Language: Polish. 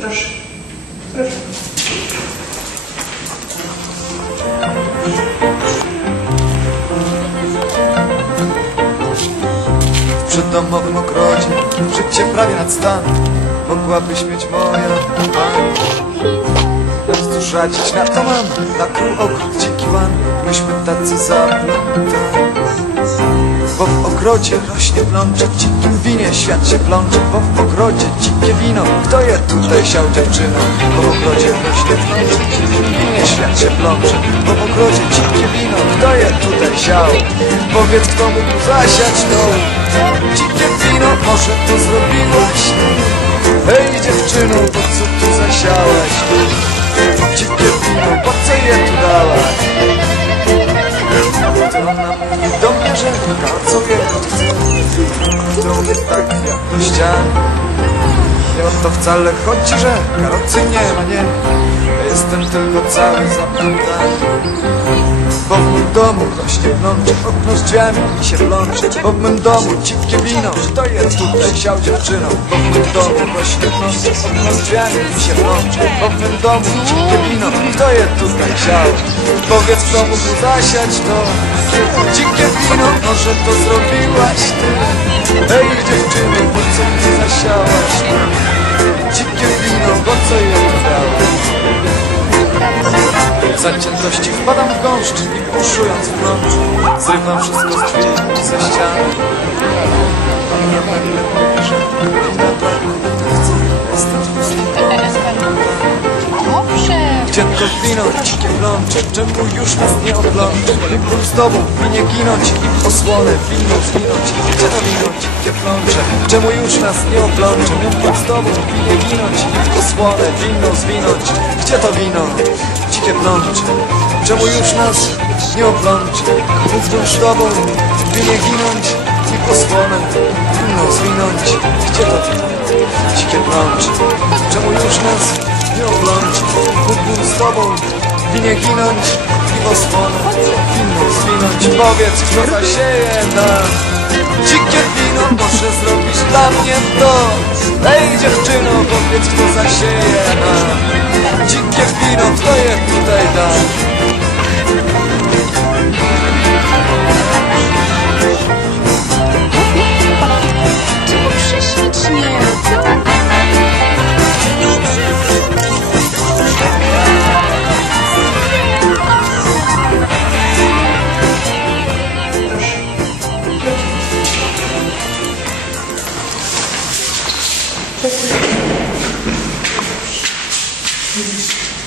Proszę. Proszę. W przydomowym ogrodzie Życie prawie nad stan Mogłabyś mieć moja pani Wzruszacić na to mam Na król ogród dziki łan Myśmy tacy zaplątani Bo w ogrodzie rośnie plącze W dzikim winie świat się plącze Bo w ogrodzie dzikie wino. Kto je tutaj siał dziewczyną Bo w ogrodzie rośnie plącze W dzikim winie świat się plącze Bo w ogrodzie dzikie wino. Kto je tutaj siał? Powiedz kto mógł zasiać to Dzikie wino. Może to zrobiłaś? Hej dziewczyno Po co tu zasiałaś mnie tak jak do ściany Nie o to wcale chodzi, że karocy nie ma, nie. Ja jestem tylko cały zaplątany Bo w mym domu rośnie plącze Okno z drzwiami mi się plącze Bo w mym domu dzikie wino. Kto jest tutaj siał dziewczyną. Bo w mym domu rośnie plącze Okno z drzwiami mi się plącze Bo w mym domu dzikie wino. Kto je tutaj siał. Powiedz kto mógł zasiać to Dzikie wino. Może to zrobiłaś ty zaciętości wpadam w gąszcz i puszując w plącz Zrywam wszystko z drzwi ze ścian Gdzie to wino, dzikie plącze Czemu już nas nie oplącze Bym z tobą w winie ginąć I osłonę wino zwinąć. Gdzie to wino, plącze Czemu już nas nie oplącze Bym z tobą w winie ginąć I w osłonę wino zwinąć. Gdzie to wino, dzikie plącze Czemu już nas nie oplącze Mógłbym z tobą w winie ginąć I w osłonę wino zwinąć. Gdzie to wino, dzikie plącze Czemu już nas nie obląć Mógłbym z tobą w winie ginąć I w osłonę winną zwinąć. Powiedz kto zasieje nam Dzikie mnie to Ej dziewczyno powiedz kto zasieje nam Proszę.